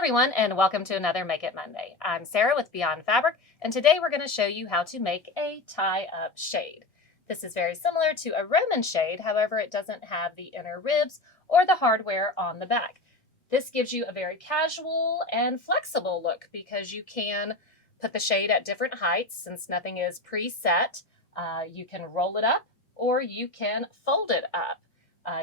everyone, and welcome to another Make It Monday. I'm Sarah with Beyond Fabric, and today we're going to show you how to make a tie-up shade. This is very similar to a Roman shade, however it doesn't have the inner ribs or the hardware on the back. This gives you a very casual and flexible look because you can put the shade at different heights since nothing is preset. You can roll it up or you can fold it up.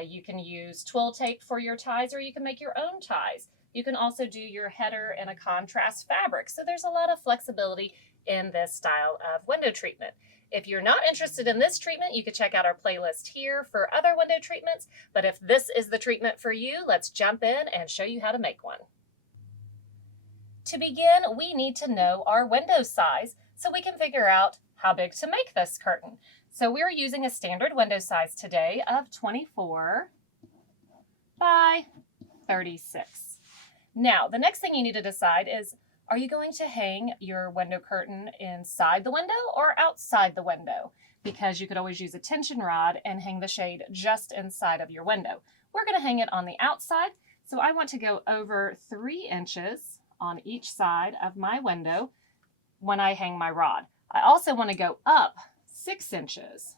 You can use twill tape for your ties or you can make your own ties. You can also do your header in a contrast fabric. So there's a lot of flexibility in this style of window treatment. If you're not interested in this treatment, you can check out our playlist here for other window treatments. But if this is the treatment for you, let's jump in and show you how to make one. To begin, we need to know our window size so we can figure out how big to make this curtain. So we're using a standard window size today of 24 by 36. Now, the next thing you need to decide is, are you going to hang your window curtain inside the window or outside the window? Because you could always use a tension rod and hang the shade just inside of your window. We're going to hang it on the outside, so I want to go over 3 inches on each side of my window when I hang my rod. I also want to go up 6 inches.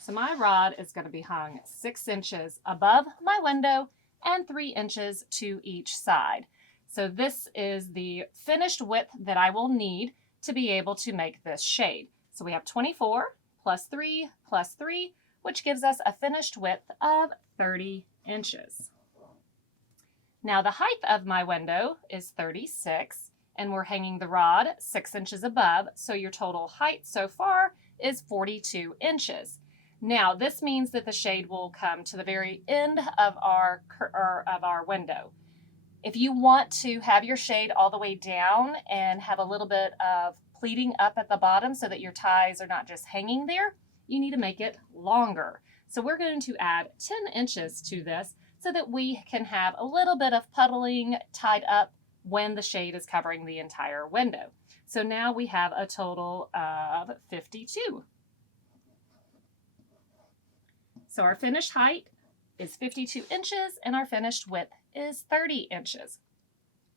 So my rod is going to be hung 6 inches above my window and 3 inches to each side. So this is the finished width that I will need to be able to make this shade. So we have 24 plus 3 plus 3, which gives us a finished width of 30 inches. Now the height of my window is 36, and we're hanging the rod 6 inches above, so your total height so far is 42 inches. Now, this means that the shade will come to the very end of our window. If you want to have your shade all the way down and have a little bit of pleating up at the bottom so that your ties are not just hanging there, you need to make it longer. So we're going to add 10 inches to this so that we can have a little bit of puddling tied up when the shade is covering the entire window. So now we have a total of 52. So our finished height is 52 inches and our finished width is 30 inches.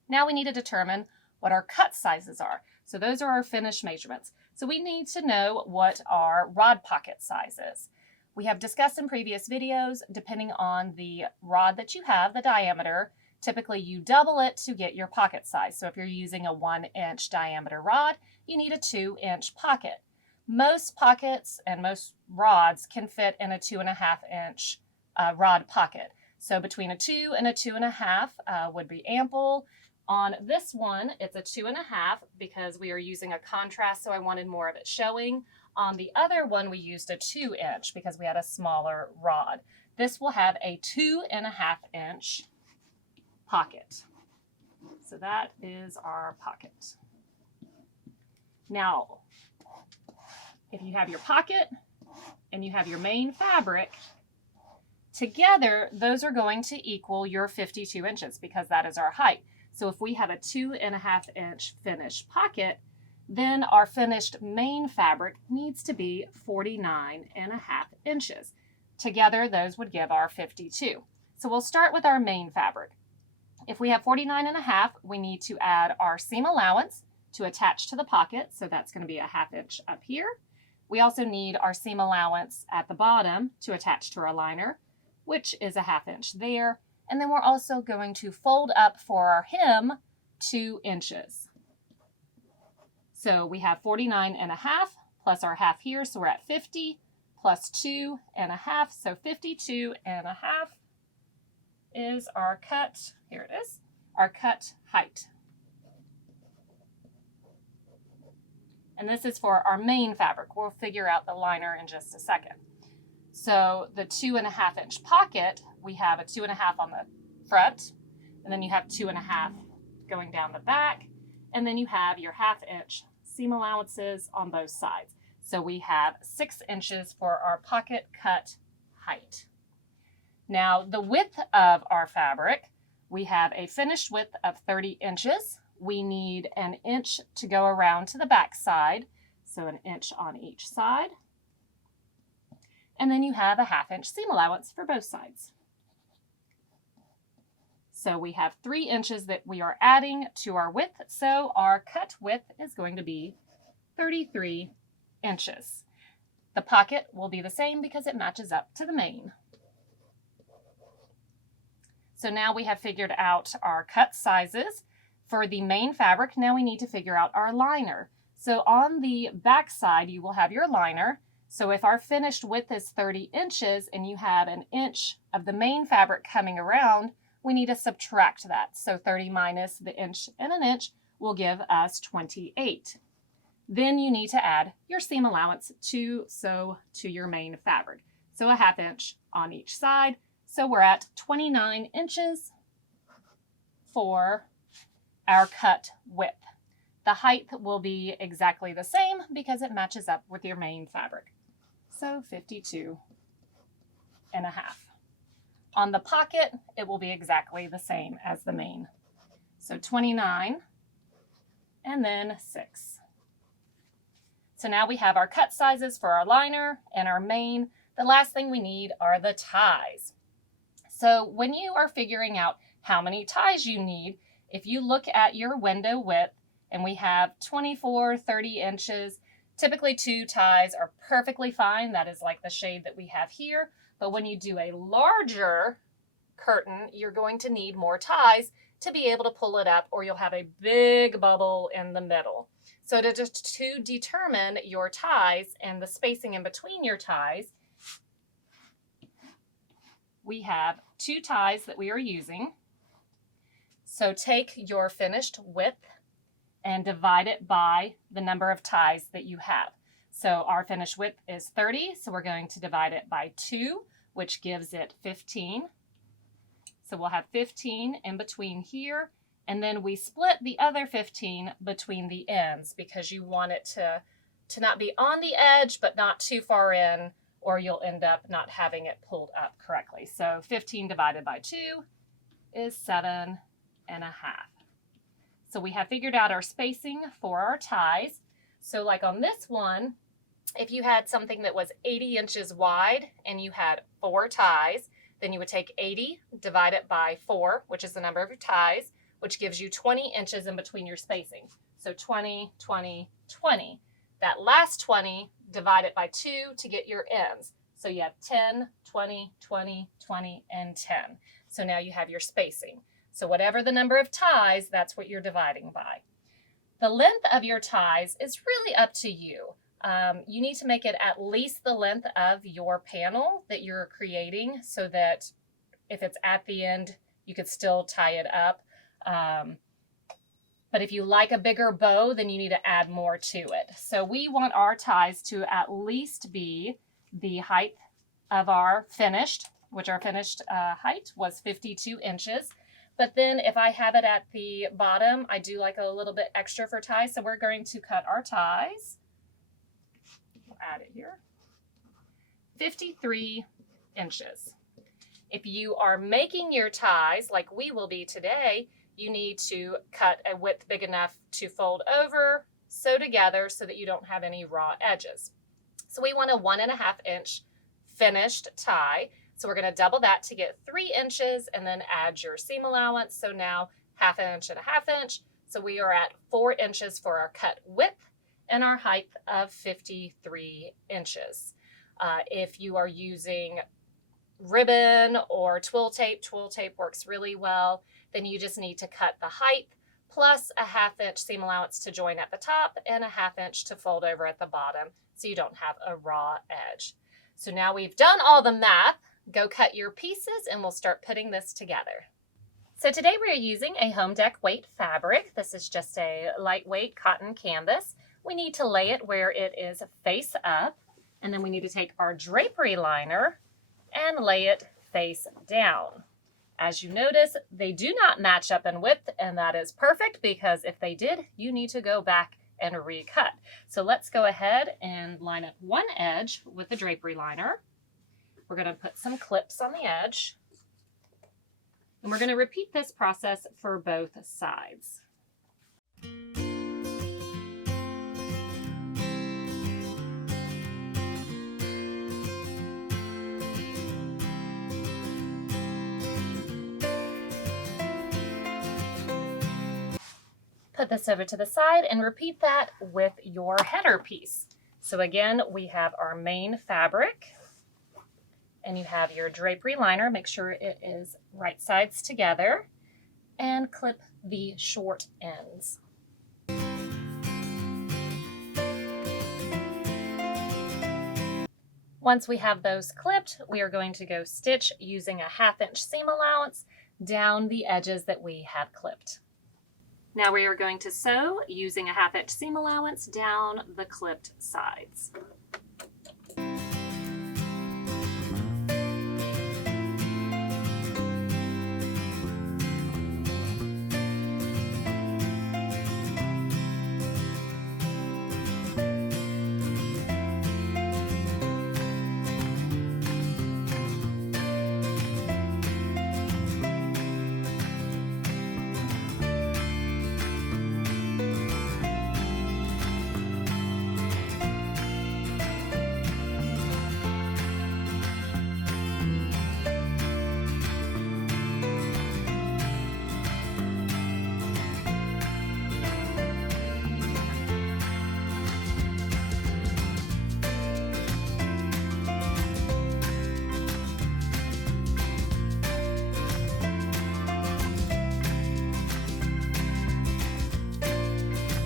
Now we need to determine what our cut sizes are. So those are our finished measurements. So we need to know what our rod pocket size is. We have discussed in previous videos, depending on the rod that you have, the diameter, typically you double it to get your pocket size. So if you're using a 1-inch diameter rod, you need a 2-inch pocket. Most pockets and most rods can fit in a 2.5-inch rod pocket. So between a 2 and a 2.5 would be ample. On this one, it's a 2.5 because we are using a contrast, so I wanted more of it showing. On the other one, we used a 2-inch because we had a smaller rod. This will have a 2.5-inch pocket. So that is our pocket. Now, if you have your pocket and you have your main fabric, together those are going to equal your 52 inches because that is our height. So if we have a 2.5-inch finished pocket, then our finished main fabric needs to be 49.5 inches. Together those would give our 52. So we'll start with our main fabric. If we have 49.5, we need to add our seam allowance to attach to the pocket. So that's going to be a 1/2 inch up here. We also need our seam allowance at the bottom to attach to our liner, which is a 1/2 inch there. And then we're also going to fold up for our hem 2 inches. So we have 49.5 plus our 1/2 here, so we're at 50 plus 2.5, so 52.5 is our cut, here it is, our cut height. And this is for our main fabric. We'll figure out the liner in just a second. So the 2.5-inch pocket, we have a 2.5 on the front, and then you have 2.5 going down the back, and then you have your 1/2 inch seam allowances on both sides. So we have 6 inches for our pocket cut height. Now the width of our fabric, we have a finished width of 30 inches. We need 1 inch to go around to the back side, so 1 inch on each side. And then you have a 1/2 inch seam allowance for both sides. So we have 3 inches that we are adding to our width. So our cut width is going to be 33 inches. The pocket will be the same because it matches up to the main. So now we have figured out our cut sizes for the main fabric. Now we need to figure out our liner. So on the back side, you will have your liner. So if our finished width is 30 inches and you have an inch of the main fabric coming around, we need to subtract that. So 30 minus the inch and an inch will give us 28. Then you need to add your seam allowance to sew to your main fabric. So a 1/2 inch on each side. So we're at 29 inches for our cut width. The height will be exactly the same because it matches up with your main fabric. So 52.5. On the pocket, it will be exactly the same as the main. So 29 and then 6. So now we have our cut sizes for our liner and our main. The last thing we need are the ties. So when you are figuring out how many ties you need, if you look at your window width and we have 24, 30 inches, typically 2 ties are perfectly fine. That is like the shade that we have here. But when you do a larger curtain, you're going to need more ties to be able to pull it up, or you'll have a big bubble in the middle. So to determine your ties and the spacing in between your ties, we have 2 ties that we are using. So take your finished width and divide it by the number of ties that you have. So our finished width is 30, so we're going to divide it by 2, which gives it 15. So we'll have 15 in between here, and then we split the other 15 between the ends because you want it to not be on the edge but not too far in, or you'll end up not having it pulled up correctly. So 15 divided by 2 is 7.5. So we have figured out our spacing for our ties. So like on this one, if you had something that was 80 inches wide and you had 4 ties, then you would take 80, divide it by 4, which is the number of your ties, which gives you 20 inches in between your spacing. So 20, 20, 20. That last 20, divide it by 2 to get your ends. So you have 10, 20, 20, 20, and 10. So now you have your spacing. So whatever the number of ties, that's what you're dividing by. The length of your ties is really up to you. You need to make it at least the length of your panel that you're creating so that if it's at the end, you could still tie it up. But if you like a bigger bow, then you need to add more to it. So we want our ties to at least be the height of our finished, which our finished height was 52 inches. But then if I have it at the bottom, I do like a little bit extra for ties. So we're going to cut our ties. We'll add it here. 53 inches. If you are making your ties like we will be today, you need to cut a width big enough to fold over, sew together so that you don't have any raw edges. So we want a 1.5 inch finished tie. So we're going to double that to get 3 inches and then add your seam allowance. So now 1/2 inch and 1/2 inch. So we are at 4 inches for our cut width and our height of 53 inches. If you are using ribbon or twill tape works really well. Then you just need to cut the height plus a 1/2 inch seam allowance to join at the top and a 1/2 inch to fold over at the bottom so you don't have a raw edge. So now we've done all the math. Go cut your pieces and we'll start putting this together. So today we're using a home deck weight fabric. This is just a lightweight cotton canvas. We need to lay it where it is face up, and then we need to take our drapery liner and lay it face down. As you notice, they do not match up in width, and that is perfect because if they did, you need to go back and recut. So let's go ahead and line up one edge with the drapery liner. We're going to put some clips on the edge, and we're going to repeat this process for both sides. put this over to the side and repeat that with your header piece. So again, we have our main fabric, and you have your drapery liner. Make sure it is right sides together, and clip the short ends. Once we have those clipped, we are going to go stitch using a 1/2 inch seam allowance down the edges that we have clipped. Now we are going to sew using a 1/2 inch seam allowance down the clipped sides.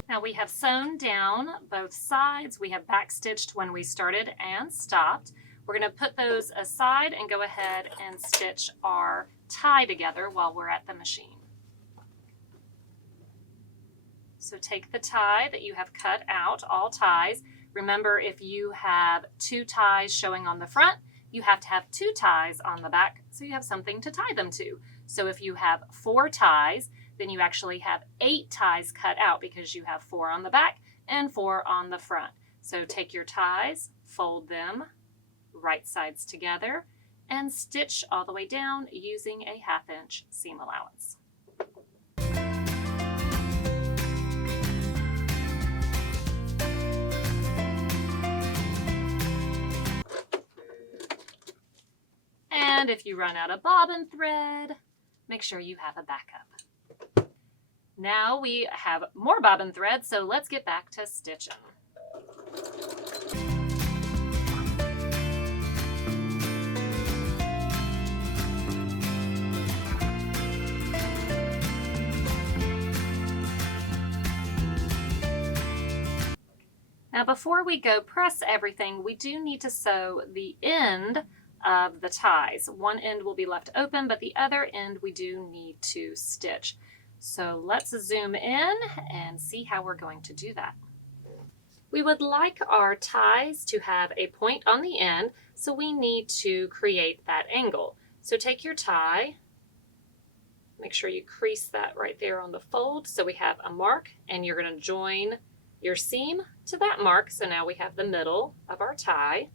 Now we have sewn down both sides. We have backstitched when we started and stopped. We're going to put those aside and go ahead and stitch our tie together while we're at the machine. So take the tie that you have cut out, all ties. Remember, if you have 2 ties showing on the front, you have to have 2 ties on the back so you have something to tie them to. So if you have 4 ties, then you actually have 8 ties cut out because you have 4 on the back and 4 on the front. So take your ties, fold them right sides together, and stitch all the way down using a 1/2 inch seam allowance. And if you run out of bobbin thread, make sure you have a backup. Now we have more bobbin thread, so let's get back to stitching. Now before we go press everything, we do need to sew the end of the ties. One end will be left open, but the other end we do need to stitch. So let's zoom in and see how we're going to do that. We would like our ties to have a point on the end, so we need to create that angle. So take your tie, make sure you crease that right there on the fold so we have a mark, and you're going to join your seam to that mark. So now we have the middle of our tie.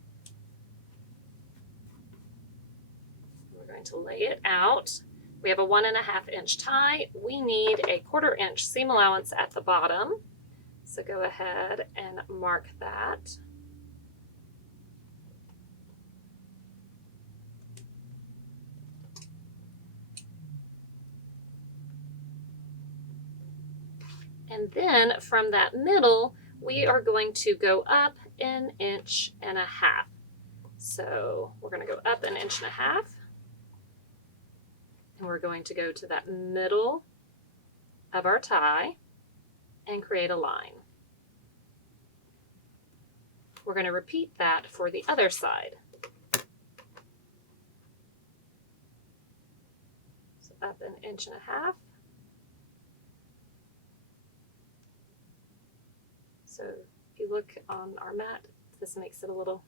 We're going to lay it out. We have a 1.5 inch tie. We need a 1/4 inch seam allowance at the bottom. So go ahead and mark that. And then from that middle, we are going to go up 1.5 inches. So we're going to go up 1.5 inches. And we're going to go to that middle of our tie and create a line. We're going to repeat that for the other side. So up 1.5 inches. So if you look on our mat, this makes a little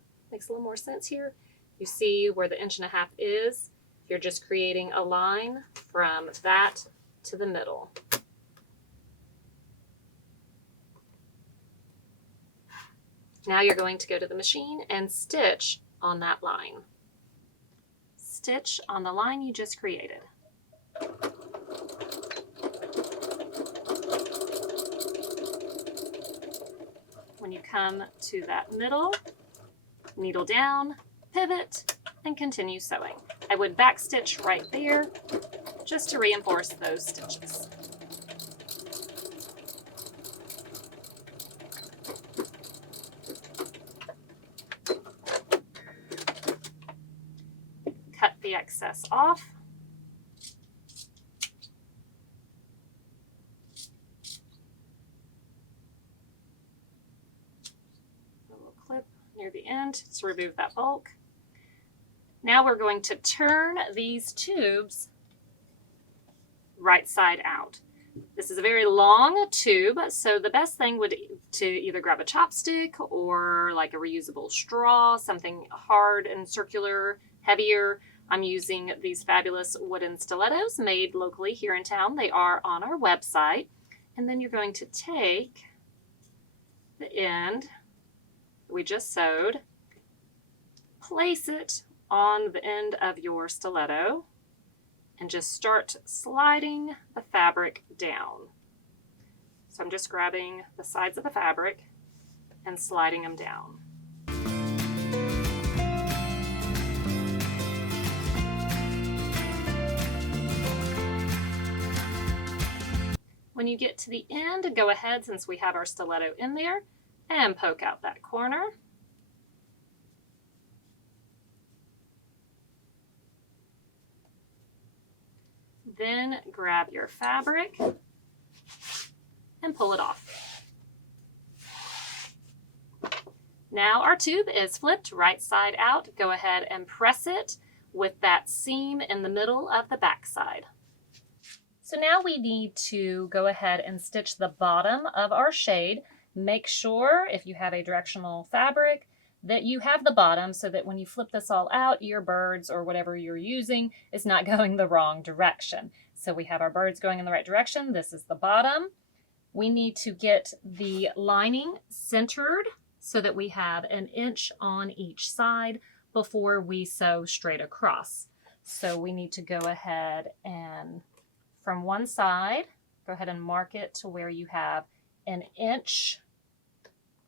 more sense here. You see where the 1.5 inches is. You're just creating a line from that to the middle. Now you're going to go to the machine and stitch on that line. Stitch on the line you just created. When you come to that middle, needle down, pivot, and continue sewing. I would backstitch right there just to reinforce those stitches. the excess off. A little clip near the end to remove that bulk. Now we're going to turn these tubes right side out. This is a very long tube, so the best thing would to either grab a chopstick or like a reusable straw, something hard and circular, heavier. I'm using these fabulous wooden stilettos made locally here in town. They are on our website. And then you're going to take the end we just sewed, place it on the end of your stiletto, and just start sliding the fabric down. So I'm just grabbing the sides of the fabric and sliding them down. When you get to the end, go ahead, since we have our stiletto in there, and poke out that corner. Then grab your fabric and pull it off. Now our tube is flipped right side out. Go ahead and press it with that seam in the middle of the back side. So now we need to go ahead and stitch the bottom of our shade. Make sure, if you have a directional fabric, that you have the bottom so that when you flip this all out, your birds or whatever you're using is not going the wrong direction. So we have our birds going in the right direction. This is the bottom. We need to get the lining centered so that we have 1 inch on each side before we sew straight across. So we need to go ahead and from one side, go ahead and mark it to where you have 1 inch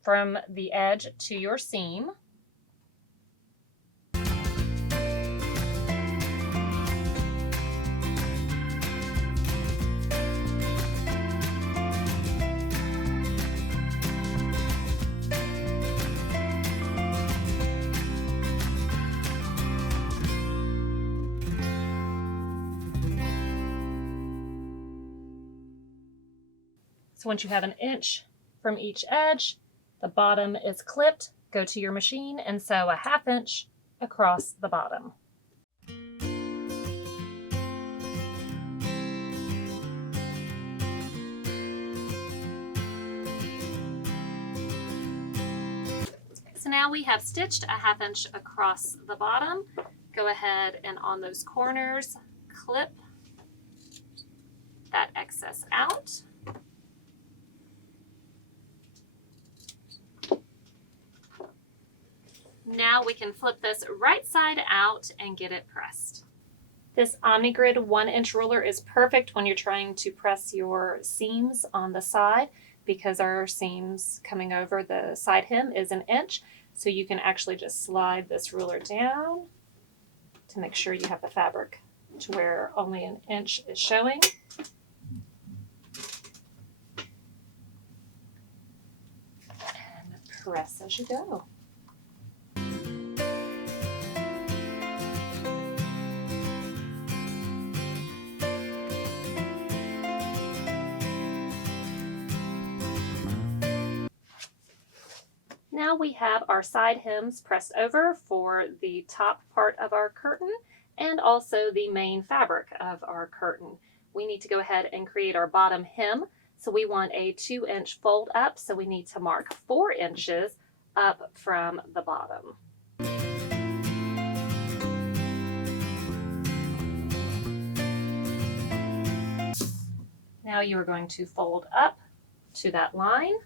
from the edge to your seam. So once you have 1 inch from each edge, the bottom is clipped, go to your machine and sew 1/2 inch across the bottom. So now we have stitched 1/2 inch across the bottom. Go ahead and on those corners, clip that excess out. Now we can flip this right side out and get it pressed. This OmniGrid 1 inch ruler is perfect when you're trying to press your seams on the side because our seams coming over the side hem is 1 inch. So you can actually just slide this ruler down to make sure you have the fabric to where only 1 inch is showing. And press as you go. Now we have our side hems pressed over for the top part of our curtain and also the main fabric of our curtain. We need to go ahead and create our bottom hem. So we want a 2 inch fold up. So we need to mark 4 inches up from the bottom. Now you are going to fold up to that line.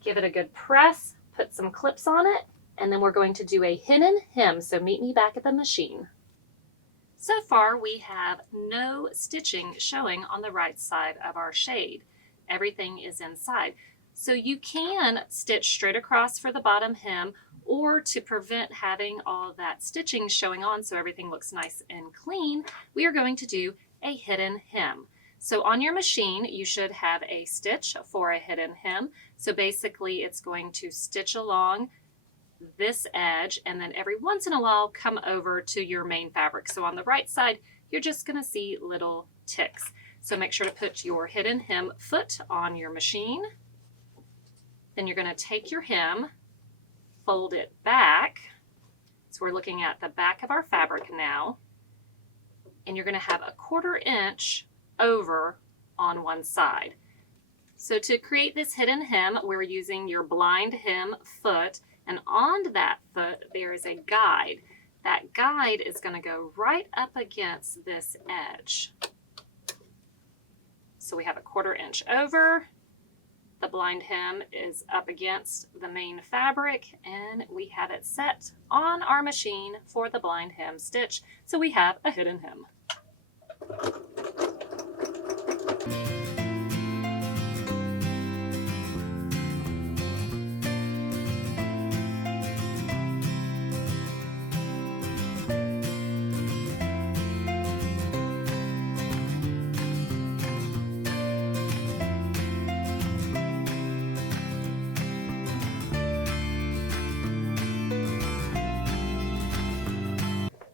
Give it a good press, put some clips on it, and then we're going to do a hidden hem, so meet me back at the machine. So far we have no stitching showing on the right side of our shade. Everything is inside. So you can stitch straight across for the bottom hem, or to prevent having all that stitching showing on so everything looks nice and clean, we are going to do a hidden hem. So on your machine, you should have a stitch for a hidden hem. So basically it's going to stitch along this edge, and then every once in a while come over to your main fabric. So on the right side, you're just going to see little ticks. So make sure to put your hidden hem foot on your machine. Then you're going to take your hem, fold it back. So we're looking at the back of our fabric now. And you're going to have a 1/4 inch over on one side. So to create this hidden hem, we're using your blind hem foot, and on that foot there is a guide. That guide is going to go right up against this edge. So we have a 1/4 inch over. The blind hem is up against the main fabric, and we have it set on our machine for the blind hem stitch. So we have a hidden hem.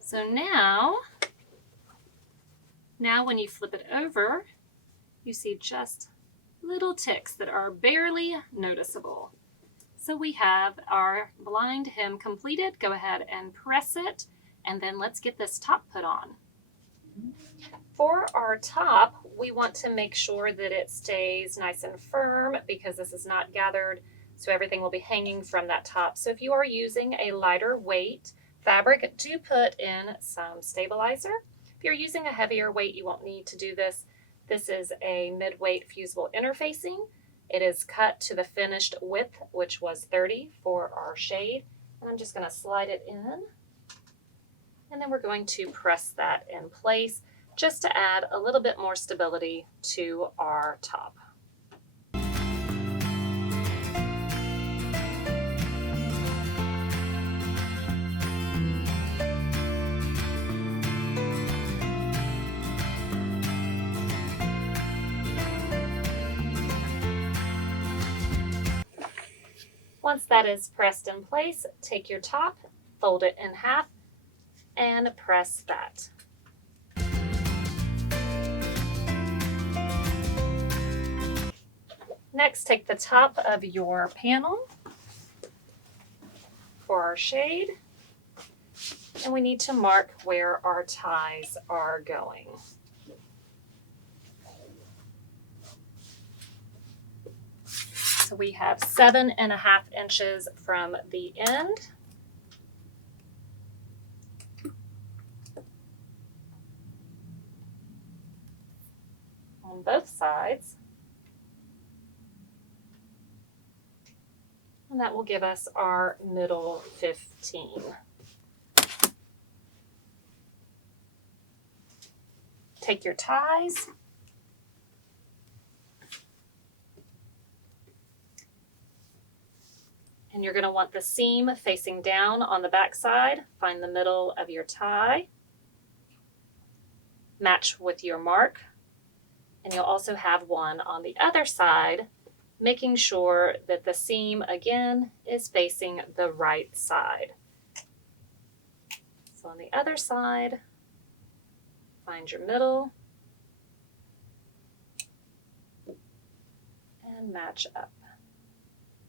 So now when you flip it over, you see just little ticks that are barely noticeable. So we have our blind hem completed. Go ahead and press it, and then let's get this top put on. For our top, we want to make sure that it stays nice and firm because this is not gathered, so everything will be hanging from that top. So if you are using a lighter weight fabric, do put in some stabilizer. If you're using a heavier weight, you won't need to do this. This is a mid-weight fusible interfacing. It is cut to the finished width, which was 30 for our shade. And I'm just going to slide it in. And then we're going to press that in place just to add a little bit more stability to our top. Once that is pressed in place, take your top, fold it in half, and press that. Next, take the top of your panel for our shade, and we need to mark where our ties are going. So we have 7.5 inches from the end. On both sides. And that will give us our middle 15. Take your ties. And you're going to want the seam facing down on the back side. Find the middle of your tie. Match with your mark. And you'll also have one on the other side, making sure that the seam, again, is facing the right side. So on the other side, find your middle and match up.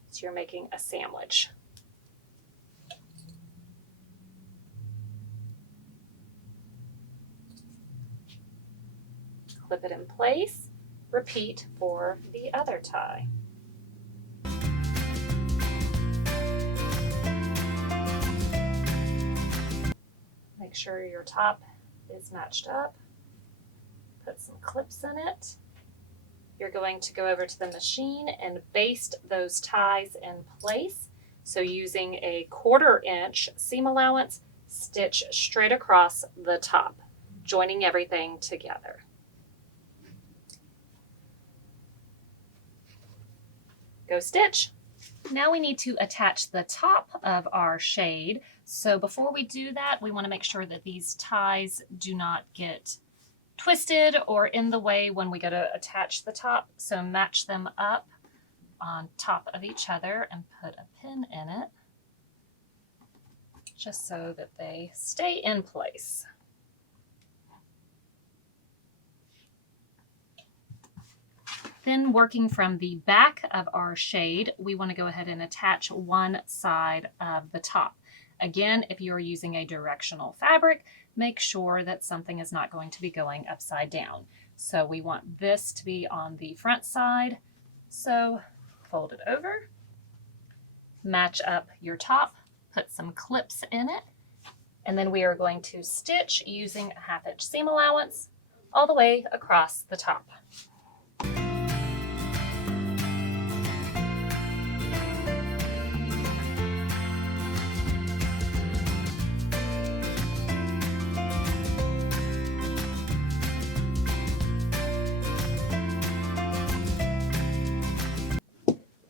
So you're making a sandwich. Clip it in place. Repeat for the other tie. Make sure your top is matched up. Put some clips in it. You're going to go over to the machine and baste those ties in place. So using a 1/4 inch seam allowance, stitch straight across the top, joining everything together. Go stitch. Now we need to attach the top of our shade. So before we do that, we want to make sure that these ties do not get twisted or in the way when we go to attach the top. So match them up on top of each other and put a pin in it. just so that they stay in place. Then working from the back of our shade, we want to go ahead and attach one side of the top. Again, if you are using a directional fabric, make sure that something is not going to be going upside down. So we want this to be on the front side. So fold it over, match up your top, put some clips in it, and then we are going to stitch using a 1/2 inch seam allowance all the way across the top.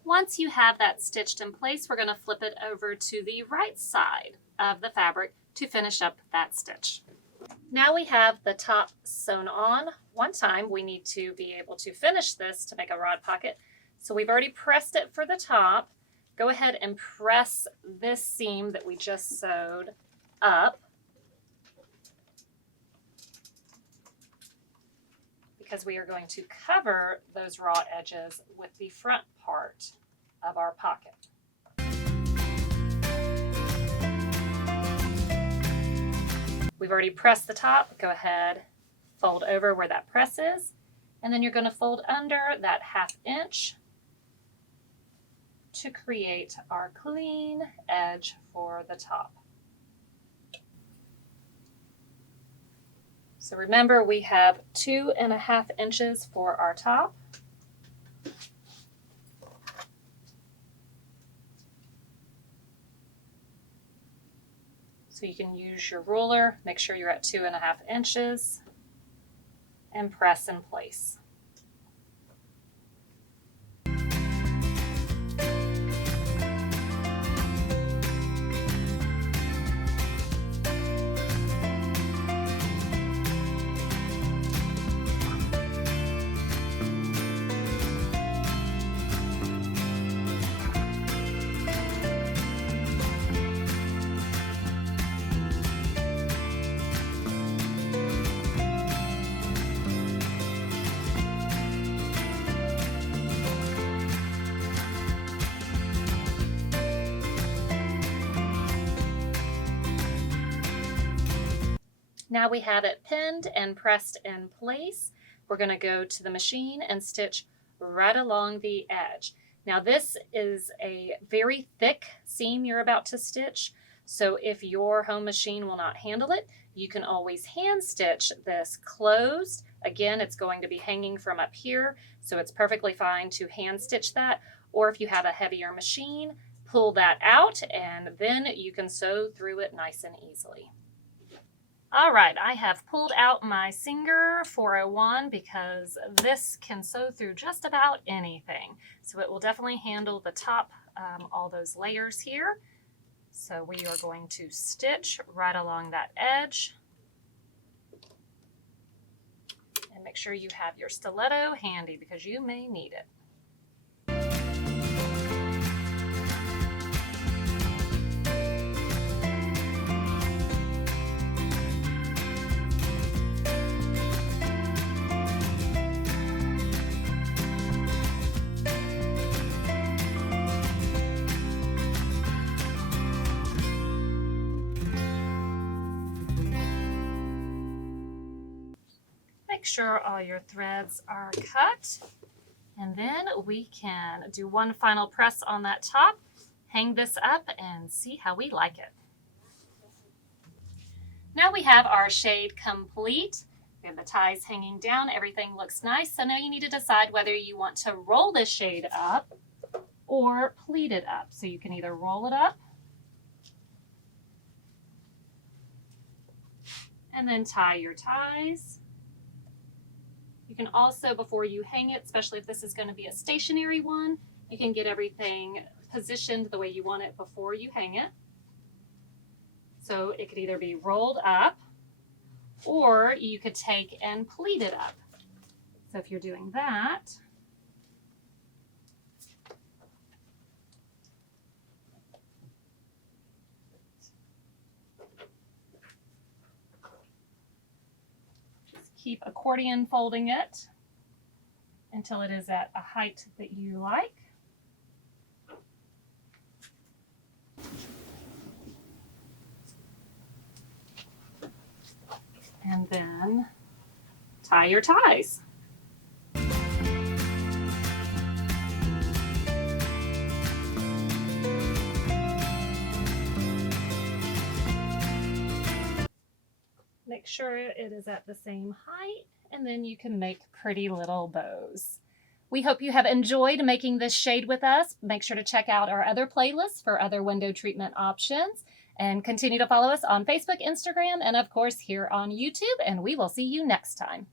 Once you have that stitched in place, we're going to flip it over to the right side of the fabric to finish up that stitch. Now we have the top sewn on. One time we need to be able to finish this to make a rod pocket. So we've already pressed it for the top. Go ahead and press this seam that we just sewed up, because we are going to cover those raw edges with the front part of our pocket. We've already pressed the top. Go ahead, fold over where that press is, and then you're going to fold under that 1/2 inch to create our clean edge for the top. So remember, we have 2.5 inches for our top. So you can use your ruler, make sure you're at 2.5 inches, and press in place. Now we have it pinned and pressed in place. We're going to go to the machine and stitch right along the edge. Now this is a very thick seam you're about to stitch, so if your home machine will not handle it, you can always hand stitch this closed. Again, it's going to be hanging from up here, so it's perfectly fine to hand stitch that. Or if you have a heavier machine, pull that out and then you can sew through it nice and easily. All right, I have pulled out my Singer 401 because this can sew through just about anything. So it will definitely handle the top, all those layers here. So we are going to stitch right along that edge. And make sure you have your stiletto handy because you may need it. Make sure all your threads are cut, and then we can do one final press on that top, hang this up, and see how we like it. Now we have our shade complete. We have the ties hanging down, everything looks nice. So now you need to decide whether you want to roll this shade up or pleat it up. So you can either roll it up and then tie your ties. You can also, before you hang it, especially if this is going to be a stationary one, you can get everything positioned the way you want it before you hang it. So it could either be rolled up or you could take and pleat it up. So if you're doing that, Keep accordion folding it until it is at a height that you like. And then tie your ties. Make sure it is at the same height, and then you can make pretty little bows. We hope you have enjoyed making this shade with us. Make sure to check out our other playlists for other window treatment options, and continue to follow us on Facebook, Instagram, and of course here on YouTube, and we will see you next time.